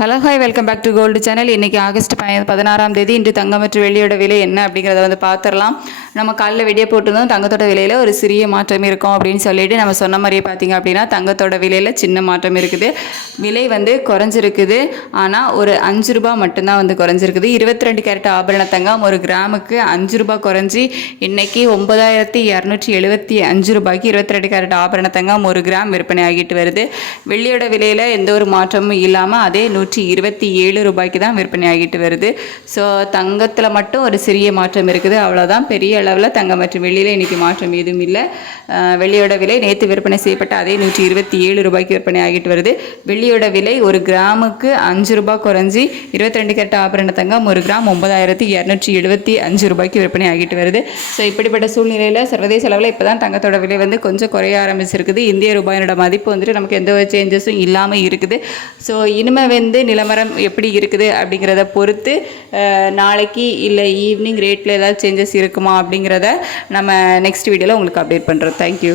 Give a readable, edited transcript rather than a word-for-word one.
Hello hi welcome back to gold channel. இன்றைக்கி August 16ஆம் தேதி. இன்று தங்கம் மற்றும் வெள்ளியோட விலை என்ன அப்படிங்கிறத பார்த்துடலாம். நம்ம காலையில் வெடியை போட்டிருந்தோம் தங்கத்தோட விலையில் ஒரு சிறிய மாற்றம் இருக்கும் அப்படின்னு சொல்லிட்டு நம்ம சொன்ன மாதிரியே பார்த்திங்க அப்படின்னா தங்கத்தோட விலையில் சின்ன மாற்றம் இருக்குது. விலை குறைஞ்சிருக்குது. ஆனால் ஒரு 5 ரூபா மட்டும்தான் குறைஞ்சிருக்குது. 22 கேரட் ஆபரண தங்கம் ஒரு கிராமுக்கு 5 ரூபா குறைஞ்சி இன்றைக்கி 9275 ரூபாய்க்கு 22 கேரட் ஆபரண தங்கம் ஒரு கிராம் விற்பனை ஆகிட்டு வருது. வெள்ளியோட விலையில் எந்த ஒரு மாற்றமும் இல்லாமல் அதே 127 ரூபாய்க்கு தான் விற்பனை ஆகிட்டு வருது. ஸோ தங்கத்தில் மட்டும் ஒரு சிறிய மாற்றம் இருக்குது, அவ்வளோதான். பெரிய அளவில் தங்கம் மற்றும் வெள்ளியில் இன்றைக்கி மாற்றம் எதுவும் இல்லை. வெள்ளியோட விலை நேற்று விற்பனை செய்யப்பட்ட அதே 127 ரூபாய்க்கு விற்பனை ஆகிட்டு வருது. வெள்ளியோட விலை ஒரு கிராமுக்கு 5 ரூபாய் குறைஞ்சி 22 கேரட் ஆபரண தங்கம் ஒரு கிராம் 9275 ரூபாய்க்கு விற்பனை ஆகிட்டு வருது. ஸோ இப்படிப்பட்ட சூழ்நிலையில் சர்வதேச அளவில் இப்போ தான் தங்கத்தோட விலை கொஞ்சம் குறைய ஆரம்பிச்சிருக்குது. இந்திய ரூபாயோட மதிப்பு நமக்கு எந்த ஒரு சேஞ்சஸும் இல்லாமல் இருக்குது. ஸோ இனிமேல் நிலவரம் எப்படி இருக்குது அப்படிங்கிறத பொறுத்து நாளைக்கு இல்லை ஈவினிங் ரேட்டில் ஏதாவது சேஞ்சஸ் இருக்குமா அப்படிங்கிறத நம்ம நெக்ஸ்ட் வீடியோவில் உங்களுக்கு அப்டேட் பண்ணுறோம். தேங்க்யூ.